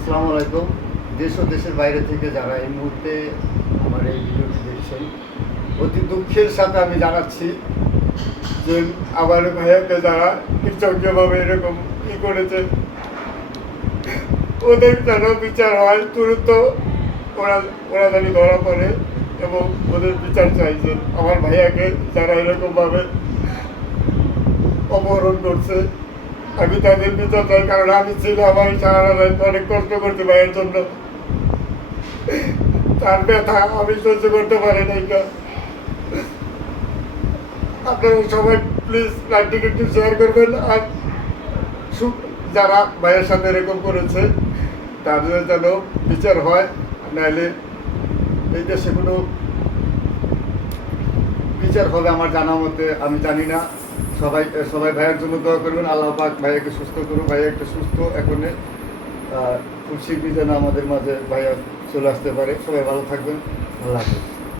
আসসালামু আলাইকুম। দেশ ও দেশের বাইরে থেকে যারা এই মুহূর্তে আমার এই ভিডিওটি দেখছেন, অতি দুঃখের সাথে আমি জানাচ্ছি যে আমার ভাইয়াকে যারা কৃতজ্ঞভাবে এরকম করেছে, ওদের যেন বিচার হয় দ্রুত। ওরা ওরা যেন ধরা পড়ে এবং ওদের বিচার চাইছে। আমার ভাইয়াকে যারা এরকমভাবে অপহরণ করছে, আমি তাদের বিচার চাই। কারণ আমি ছিলাম, আমি সারা রাত অনেক কষ্ট করতে ভাইয়ের জন্য। তার ব্যথা আমি সহ্য করতে পারি নাই। আপনারা সবাই প্লিজ লাইভটিকে একটু শেয়ার করবেন। আর যারা ভাইয়ের সাথে এরকম করেছে তাদের যেন বিচার হয়, নাহলে এই দেশে কোনো বিচার হবে আমার জানা মতে আমি জানি না। সবাই সবাই ভাইয়ের জন্য দোয়া করবেন। আল্লাহ পাক ভাইয়াকে সুস্থ করুন। ভাইয়া একটা সুস্থ এখন খুব শীঘ্রই যেন আমাদের মাঝে ভাইয়া চলে আসতে পারে। সবাই ভালো থাকবেন। আল্লাহ হাফেজ।